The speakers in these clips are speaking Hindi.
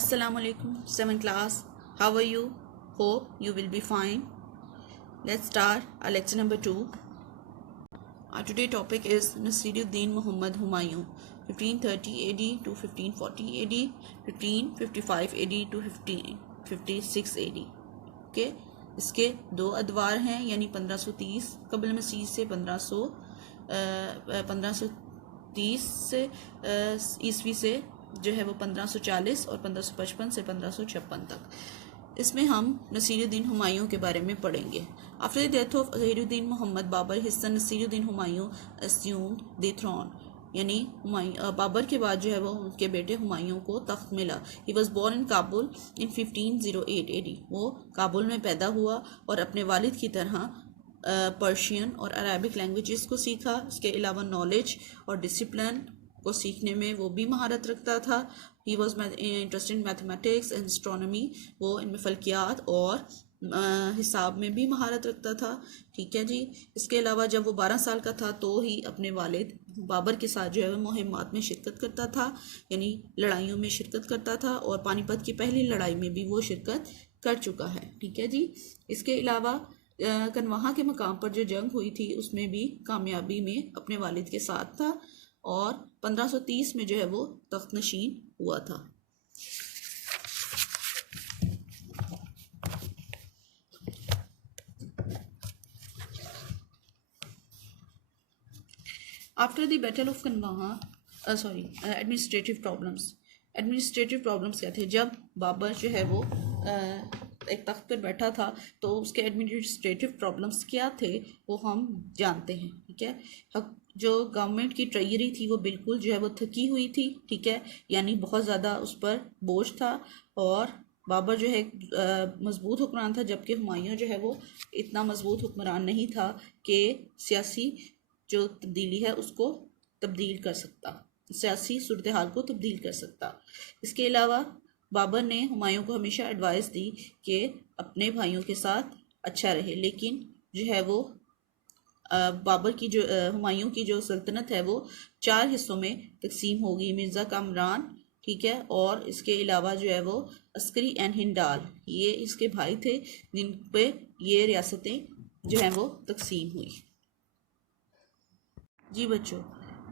Assalamualaikum, 7th class. How are you? Hope you will be fine. Let's start our lecture number 2. Our today topic is Nasiruddin Muhammad Humayun, 1530 AD to 1540 AD, 1555 AD to 1556 AD. Okay, इसके दो अदवार हैं, यानी 1530 कबल मसीह से 1530 से ईस्वी से जो है वो 1540 और 1555 से 1556 तक। इसमें हम नसीरुद्दीन हुमायूं के बारे में पढ़ेंगे। After the death of Zahiruddin Muhammad Babur, his son Nasiruddin Humayun assumed the throne, यानी बाबर के बाद जो है वो उनके बेटे हुमायूं को तख्त मिला। He was born in Kabul in 1508 AD। वो काबुल में पैदा हुआ और अपने वालिद की तरह पर्शियन और अरबिक लैंग्वेजेस को सीखा। इसके अलावा नॉलेज और डिसिप्लिन को सीखने में वो भी महारत रखता था। He was interested in mathematics and astronomy, वो इनमें फल्कियात और हिसाब में भी महारत रखता था। ठीक है जी। इसके अलावा जब वो 12 साल का था तो ही अपने वालिद बाबर के साथ जो है वो मुहिम्मात में शिरकत करता था, यानी लड़ाइयों में शिरकत करता था, और पानीपत की पहली लड़ाई में भी वो शिरकत कर चुका है। ठीक है जी। इसके अलावा कनवाहा के मकाम पर जो जंग हुई थी उसमें भी कामयाबी में अपने वालिद के साथ था, और 1530 में जो है वो तख्त नशीन हुआ था। After the battle of Kanwaha administrative problems क्या थे? जब बाबर जो है वो एक तख्त पर बैठा था तो उसके एडमिनिस्ट्रेटिव प्रॉब्लम्स क्या थे वो हम जानते हैं। ठीक है। जो गवर्नमेंट की ट्रेजरी थी वो बिल्कुल जो है वो थकी हुई थी। ठीक है, यानी बहुत ज़्यादा उस पर बोझ था, और बाबर जो है मजबूत हुक्मरान था, जबकि हुमायूं जो है वो इतना मजबूत हुक्मरान नहीं था कि सियासी जो तब्दीली है उसको तब्दील कर सकता, सियासी सूरत हाल को तब्दील कर सकता। इसके अलावा बाबर ने हुमायूं को हमेशा एडवाइस दी कि अपने भाइयों के साथ अच्छा रहे, लेकिन जो है वो बाबर की जो हुमायूं की जो सल्तनत है वो 4 हिस्सों में तकसीम हो गई। मिर्ज़ा कामरान, ठीक है, और इसके अलावा जो है वो अस्करी एंड हिंडाल, ये इसके भाई थे जिन पे ये रियासतें जो हैं वो तकसीम हुई। जी बच्चों,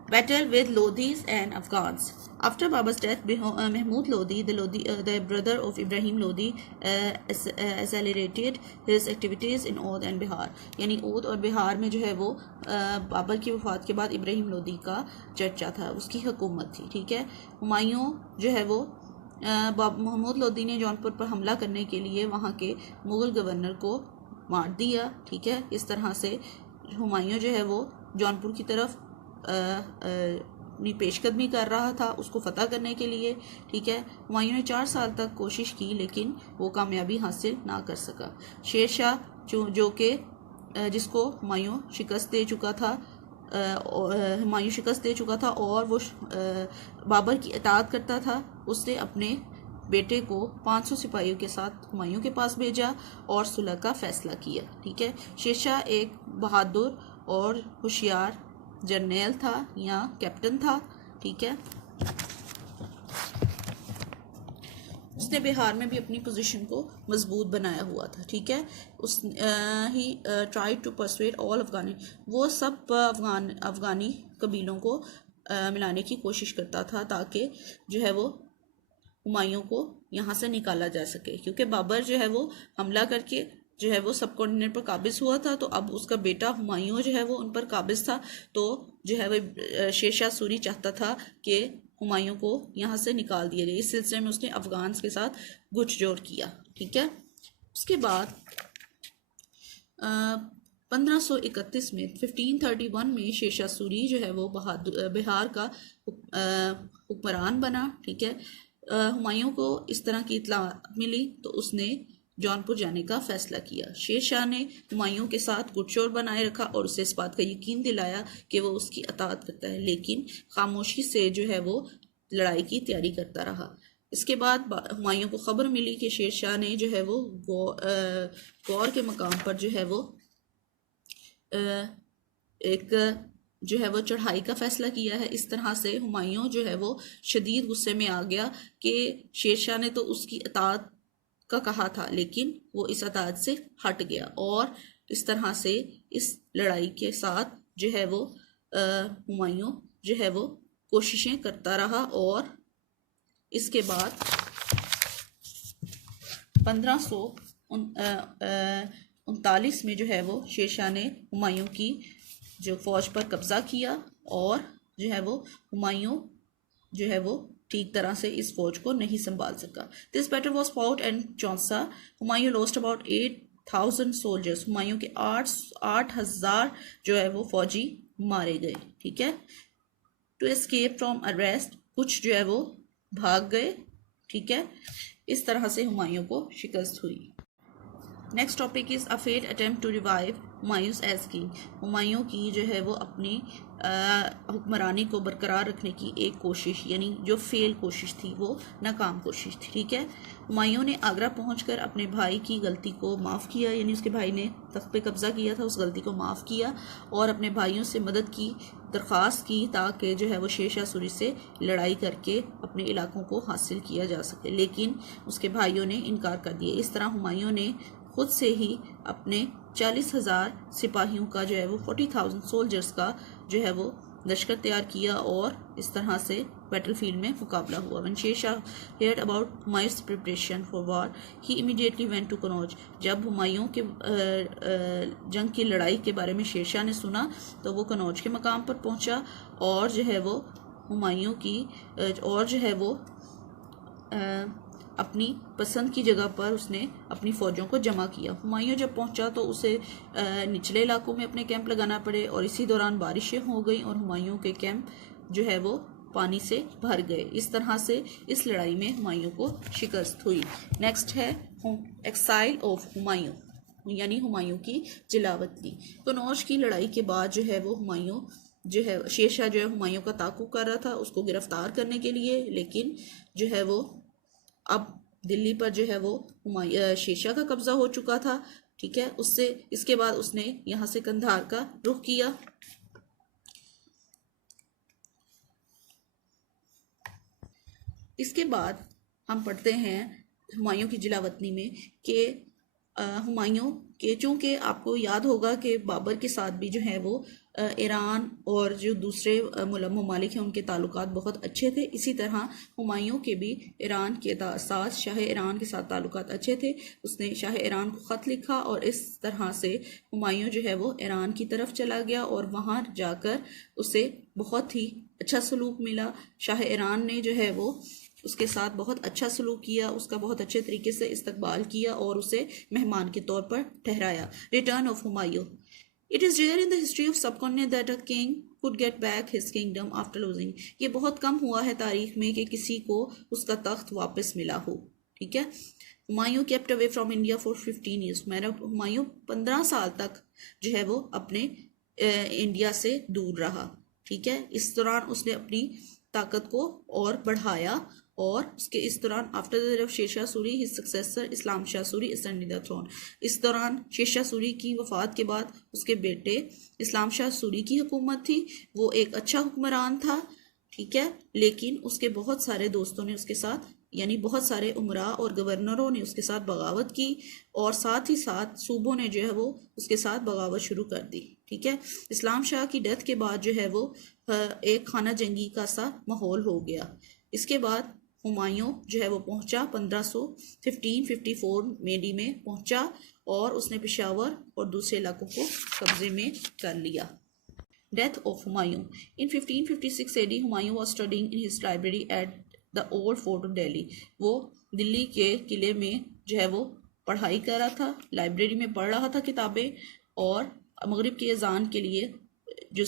battle with Lodhis and Afghans. After Babar's death, Mahmud Lodi, the brother of Ibrahim Lodi, accelerated his activities in Oudh and Bihar. यानी ओध और बिहार में जो है वो बाबर की वफ़ात के बाद इब्राहिम लोदी का चर्चा था, उसकी हुकूमत थी। ठीक है। हुमायूं जो है वो महमूद लोदी ने जौनपुर पर हमला करने के लिए वहाँ के मुग़ल गवर्नर को मार दिया। ठीक है। इस तरह से हुमायूं जो है वो जौनपुर की तरफ अपनी पेशकदमी कर रहा था उसको फतह करने के लिए। ठीक है। हुमायूं ने 4 साल तक कोशिश की, लेकिन वो कामयाबी हासिल ना कर सका। शेर शाह जो कि जिसको हुमायूं शिकस्त दे चुका था और वो बाबर की इताअत करता था, उसने अपने बेटे को 500 सिपाहियों के साथ हुमायूं के पास भेजा और सुलह का फैसला किया। ठीक है। शेर शाह एक बहादुर और होशियार जर्नैल था या कैप्टन था। ठीक है। उसने बिहार में भी अपनी पोजीशन को मजबूत बनाया हुआ था। ठीक है। ही ट्राई टू परसुएड ऑल अफगानी, वो सब अफगानी कबीलों को मिलाने की कोशिश करता था ताकि जो है वो हुमायूं को यहाँ से निकाला जा सके, क्योंकि बाबर जो है वो हमला करके जो है वो सब कॉर्डिनेट पर काबिज हुआ था, तो अब उसका बेटा हुमायूं जो है वो उन पर काबिज था। तो जो है वो शेर शाह सूरी चाहता था कि हुमायूं को यहाँ से निकाल दिया जाए। इस सिलसिले में उसने अफगान के साथ गुठजोड़ किया। ठीक है। उसके बाद 1531 में 1531 में शेर शाह सूरी जो है वो बिहार का हुक्मरान बना। ठीक है। हुमायूं को इस तरह की इत्तला मिली तो उसने जौनपुर जाने का फैसला किया। शेर शाह ने हुमायूं के साथ गुटशोर बनाए रखा और उसे इस बात का यकीन दिलाया कि वो उसकी अताअत करता है, लेकिन खामोशी से जो है वो लड़ाई की तैयारी करता रहा। इसके बाद हुमायूं को खबर मिली कि शेर शाह ने जो है वो गौर के मकाम पर जो है वो एक जो है वो चढ़ाई का फैसला किया है। इस तरह से हुमायूं जो है वो शदीद गुस्से में आ गया कि शेरशाह ने तो उसकी इताअत का कहा था, लेकिन वो इस इताअत से हट गया और इस तरह से इस लड़ाई के साथ जो है वो हुमायूं जो है वो कोशिशें करता रहा और इसके बाद 1539 में जो है वो शेरशाह ने हुमायूं की जो फौज पर कब्जा किया और जो है वो हुमायूं जो है वो ठीक तरह से इस फौज को नहीं संभाल सका। This battle was fought and चौंसा। Humayun lost about 8,000 soldiers. Humayun के 8,000 जो है वो फौजी मारे गए। ठीक है, टू एस्केप फ्रॉम अरेस्ट, कुछ जो है वो भाग गए। ठीक है, इस तरह से हुमायूं को शिकस्त हुई। Next topic is a failed attempt to revive Humayun as king. Humayun की जो है वो अपनी हुक्मरानी को बरकरार रखने की एक कोशिश, यानी जो फेल कोशिश थी वो नाकाम कोशिश थी। ठीक है, हुमायूं ने आगरा पहुंचकर अपने भाई की गलती को माफ़ किया, यानी उसके भाई ने तख्त पे कब्जा किया था, उस गलती को माफ़ किया और अपने भाइयों से मदद की दरख्वास्त की ताकि जो है वो शेरशाह सूरी से लड़ाई करके अपने इलाकों को हासिल किया जा सके, लेकिन उसके भाइयों ने इनकार कर दिया। इस तरह हुमायूं ने खुद से ही अपने 40,000 सिपाहियों का जो है वो 40,000 सोल्जर्स का जो है वो लश्कर तैयार किया और इस तरह से बैटलफील्ड में मुकाबला हुआ। When Sher Shah heard about हुमायूं's preparation for war, he immediately went to Kannauj. जब हुमायूं के जंग की लड़ाई के बारे में शेरशाह ने सुना तो वो कनौज के मकाम पर पहुंचा और जो है वो हुमायूं की और जो है वो अपनी पसंद की जगह पर उसने अपनी फ़ौजों को जमा किया। हुमायूं जब पहुंचा तो उसे निचले इलाकों में अपने कैंप लगाना पड़े और इसी दौरान बारिशें हो गई और हुमायूं के कैंप जो है वो पानी से भर गए। इस तरह से इस लड़ाई में हुमायूं को शिकस्त हुई। नेक्स्ट है एक्साइल ऑफ हुमायूं, यानी हुमायूं की जलावतनी। कनौज की लड़ाई के बाद जो है वो हुमायूं जो है शेरशाह जो है हुमायूं का ताक़ुब कर रहा था उसको गिरफ्तार करने के लिए, लेकिन जो है वो अब दिल्ली पर जो है वो शेरशाह का कब्जा हो चुका था। ठीक है, उससे इसके बाद उसने यहाँ से कंधार का रुख किया। इसके बाद हम पढ़ते हैं हुमायूं की जिलावतनी में कि हुमायूं के, चूँकि आपको याद होगा कि बाबर के साथ भी जो है वो ईरान और जो दूसरे ममालिक हैं उनके ताल्लुकात बहुत अच्छे थे, इसी तरह हुमायूं के भी ईरान के साथ शाह ईरान के साथ ताल्लुकात अच्छे थे। उसने शाह ईरान को ख़त लिखा और इस तरह से हुमायूं जो है वो ईरान की तरफ चला गया और वहाँ जाकर उसे बहुत ही अच्छा सलूक मिला। शाह ईरान ने जो है वो उसके साथ बहुत अच्छा सलूक किया, उसका बहुत अच्छे तरीके से इस्तकबाल किया और उसे मेहमान के तौर पर ठहराया। Return of Humayun. It is rare in the history of subcontinent that a king could get back his kingdom after losing. ये बहुत कम हुआ है तारीख में कि किसी को उसका तख्त वापस मिला हो। ठीक है, Humayun kept away from India for 15 years. Humayun 15 साल तक जो है वो अपने इंडिया से दूर रहा। ठीक है, इस दौरान उसने अपनी ताकत को और बढ़ाया और उसके इस दौरान after the death of Sher Shah Suri his successor Islam Shah Suri ascended the throne. इस दौरान शेरशाह सूरी की वफ़ात के बाद उसके बेटे इस्लाम शाह सूरी की हुकूमत थी। वो एक अच्छा हुक्मरान था। ठीक है, लेकिन उसके बहुत सारे दोस्तों ने उसके साथ, यानी बहुत सारे उमरा और गवर्नरों ने उसके साथ बगावत की और साथ ही साथ सूबों ने जो है वो उसके साथ बगावत शुरू कर दी। ठीक है, इस्लाम शाह की डेथ के बाद जो है वो एक खाना जंगी का सा माहौल हो गया। इसके बाद हुमायूं जो है वो पहुंचा 1554 मेडी में पहुंचा और उसने पेशावर और दूसरे इलाकों को कब्जे में कर लिया। Death of Humayun. In 1556 AD Humayun was studying in his library at the old fort of Delhi. वो दिल्ली के किले में जो है वो पढ़ाई कर रहा था, लाइब्रेरी में पढ़ रहा था किताबें और मगरिब की अजान के लिए जो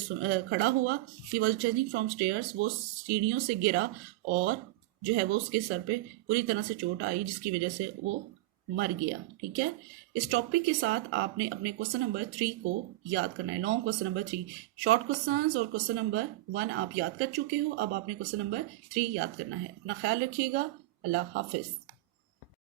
खड़ा हुआ। He was judging from stairs, वो सीढ़ियों से गिरा और जो है वो उसके सर पे पूरी तरह से चोट आई जिसकी वजह से वो मर गया। ठीक है, इस टॉपिक के साथ आपने अपने क्वेश्चन नंबर 3 को याद करना है। Long question number 3, short questions और क्वेश्चन नंबर 1 आप याद कर चुके हो। अब आपने क्वेश्चन नंबर 3 याद करना है। अपना ख्याल रखिएगा। अल्लाह हाफिज़।